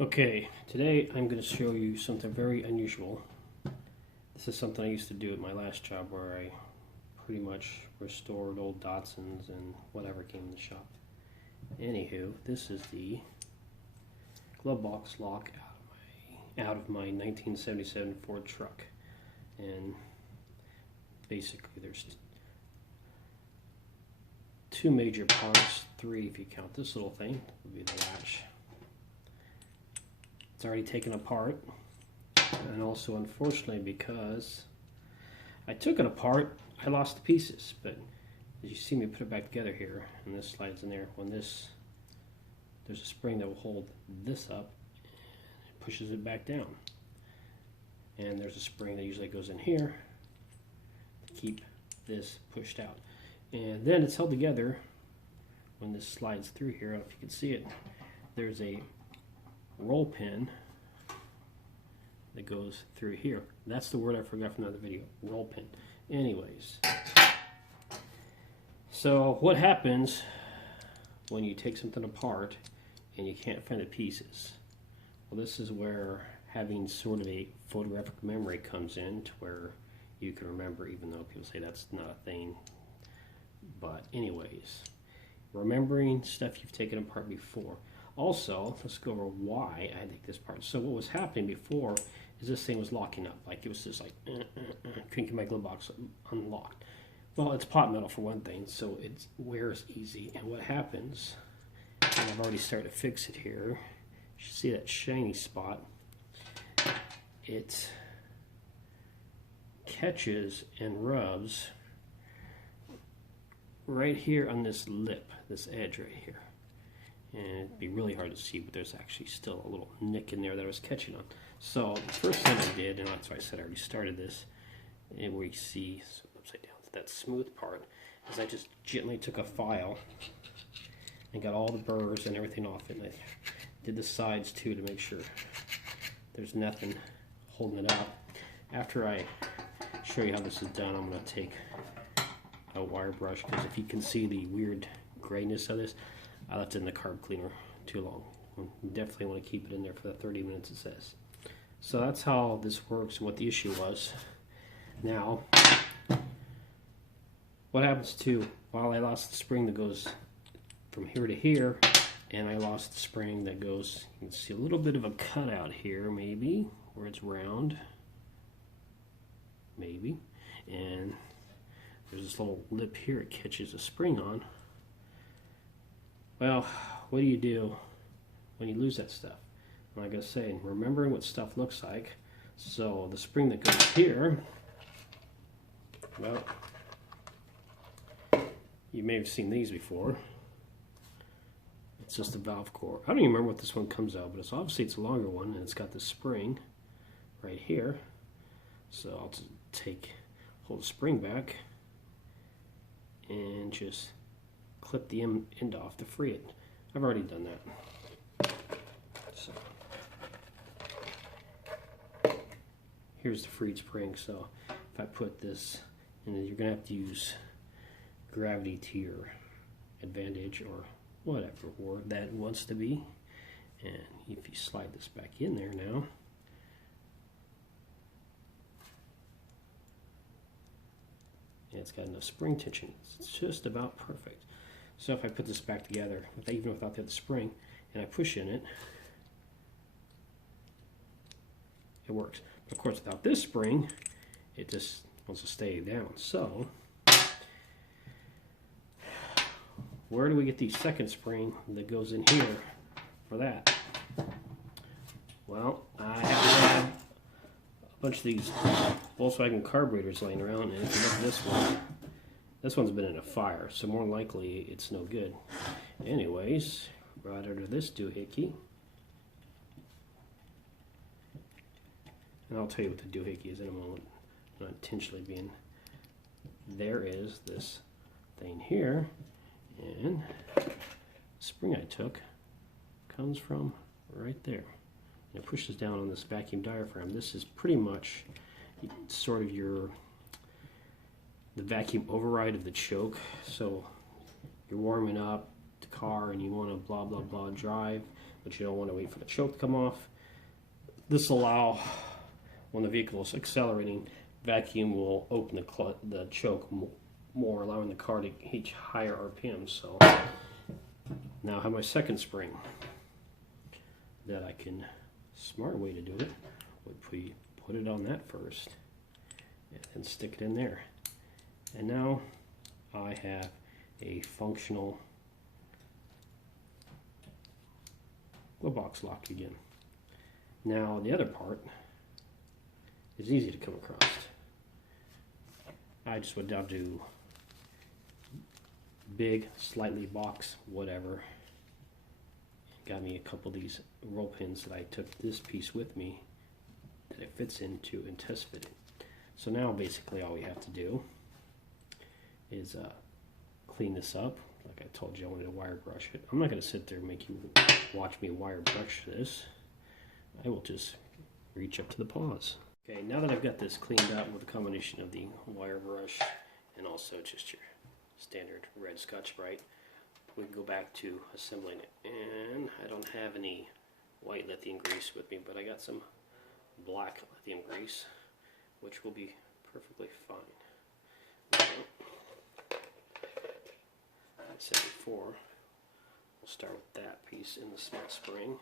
Okay, today I'm going to show you something very unusual. This is something I used to do at my last job where I pretty much restored old Datsuns and whatever came in the shop. Anywho, this is the glove box lock out of my 1977 Ford truck. And basically there's two major parts, three if you count this little thing, would be the latch. It's already taken apart, and also unfortunately because I took it apart, I lost the pieces, but as you see me put it back together here, and this slides in there, there's a spring that will hold this up, and it pushes it back down. And there's a spring that usually goes in here to keep this pushed out. And then it's held together when this slides through here. I don't know if you can see it. There's a roll pin that goes through here. That's the word I forgot from the other video, roll pin. Anyways, so what happens when you take something apart and you can't find the pieces? Well, this is where having sort of a photographic memory comes in, to where you can remember, even though people say that's not a thing. But anyways, remembering stuff you've taken apart before. Also, let's go over why I take this part. So what was happening before is this thing was locking up. Like it was just like, couldn't get my glove box unlocked. Well, it's pot metal for one thing, so it wears easy. And what happens, and I've already started to fix it here, you should see that shiny spot. It catches and rubs right here on this lip, this edge right here. And it'd be really hard to see, but there's actually still a little nick in there that I was catching on. So the first thing I did, and that's why I said I already started this, and where you see upside down, that smooth part, is I just gently took a file and got all the burrs and everything off it. And I did the sides too to make sure there's nothing holding it up. After I show you how this is done, I'm going to take a wire brush, because if you can see the weird grayness of this, I left it in the carb cleaner too long. You definitely want to keep it in there for the 30 minutes it says. So that's how this works and what the issue was. Now, what happens to, while I lost the spring that goes from here to here, and I lost the spring that goes, you can see a little bit of a cutout here maybe, where it's round, maybe, and there's this little lip here it catches a spring on. Well, what do you do when you lose that stuff? Like I say, remembering what stuff looks like. So the spring that goes here, well, you may have seen these before. It's just a valve core. I don't even remember what this one comes out, but it's obviously it's a longer one, and it's got this spring right here. So I'll just hold the spring back and just clip the end off to free it. I've already done that. So here's the freed spring. So if I put this, and then you're gonna have to use gravity to your advantage, or whatever word that wants to be. And if you slide this back in there now, and it's got enough spring tension, it's just about perfect. So if I put this back together, even without the other spring, and I push in it, it works. But of course, without this spring, it just wants to stay down. So where do we get the second spring that goes in here for that? Well, I have a bunch of these Volkswagen carburetors laying around, and if you look at this one's been in a fire, so more likely it's no good. Anyways, right under this doohickey, and I'll tell you what the doohickey is in a moment, not intentionally being, there is this thing here, and the spring I took comes from right there. And it pushes down on this vacuum diaphragm. This is pretty much sort of the vacuum override of the choke. So you're warming up the car and you want to blah blah blah drive, but you don't want to wait for the choke to come off. This will allow, when the vehicle is accelerating, vacuum will open the choke more, allowing the car to reach higher RPMs. So now I have my second spring that I can, smart way to do it would put it on that first and stick it in there. And now I have a functional glove box lock again. Now the other part is easy to come across. I just went down to big, slightly box, whatever. Got me a couple of these roll pins that I took this piece with me that it fits into and test fit it. So now basically all we have to do is clean this up. Like I told you, I wanted to wire brush it. I'm not going to sit there and make you watch me wire brush this. I will just reach up to the paws. Okay, now that I've got this cleaned up with a combination of the wire brush and also just your standard red Scotch-Brite, we can go back to assembling it. And I don't have any white lithium grease with me, but I got some black lithium grease, which will be perfectly fine. I said before, we'll start with that piece in the small spring.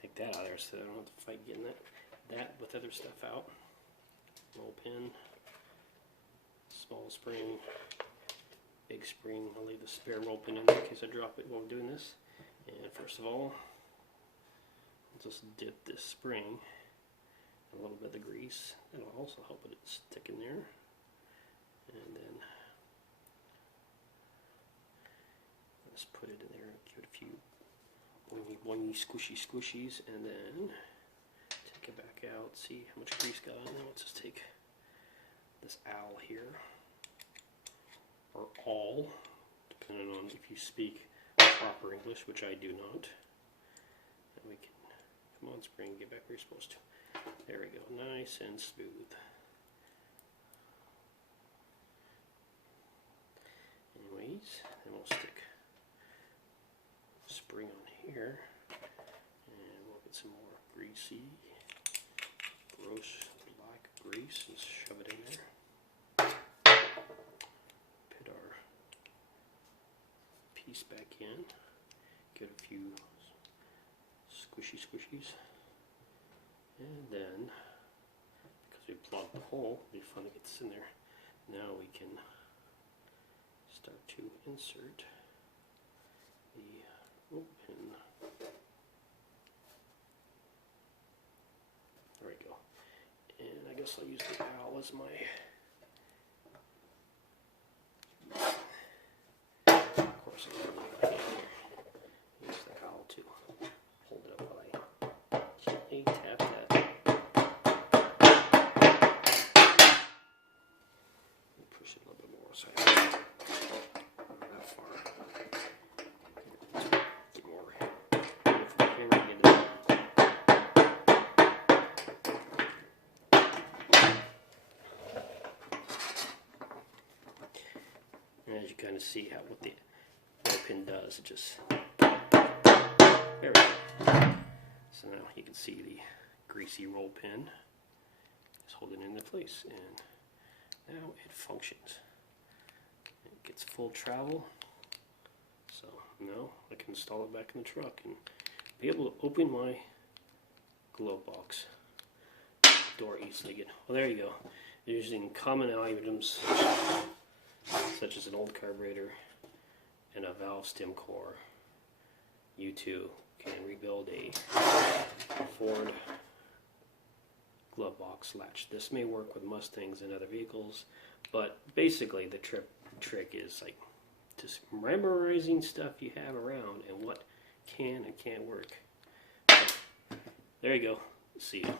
Take that out of there so I don't have to fight getting that with other stuff out. Roll pin, small spring, big spring. I'll leave the spare roll pin in there in case I drop it while I'm doing this. And first of all, I'll just dip this spring in a little bit of the grease. That'll also help it stick in there. And then just put it in there, give it a few boingy, squishy squishies, and then take it back out, see how much grease got on there. Let's just take this owl here, or all, depending on if you speak proper English, which I do not. And we can, come on spring, get back where you're supposed to. There we go, nice and smooth. Anyways, then we'll stick spring on here, and we'll get some more greasy, gross black grease and shove it in there. Put our piece back in, get a few squishies, and then, because we plugged the hole, it'll be fun to get this in there. Now we can start to insert the roll pin. There we go. And I guess I'll use the owl as my, of course I can use the owl to hold it up while I gently tap that. Push it a little bit more so I have that far. Get more hammer into that. And as you kind of see what the roll pin does, it just, there we go. So now you can see the greasy roll pin is holding it into place, and now it functions. It gets full travel, so now I can install it back in the truck and be able to open my glove box door easily again. Well, there you go. Using common items such as an old carburetor and a valve stem core, you too can rebuild a Ford glove box latch. This may work with Mustangs and other vehicles, but basically the trick is like just memorizing stuff you have around and what can and can't work. So, there you go. See ya.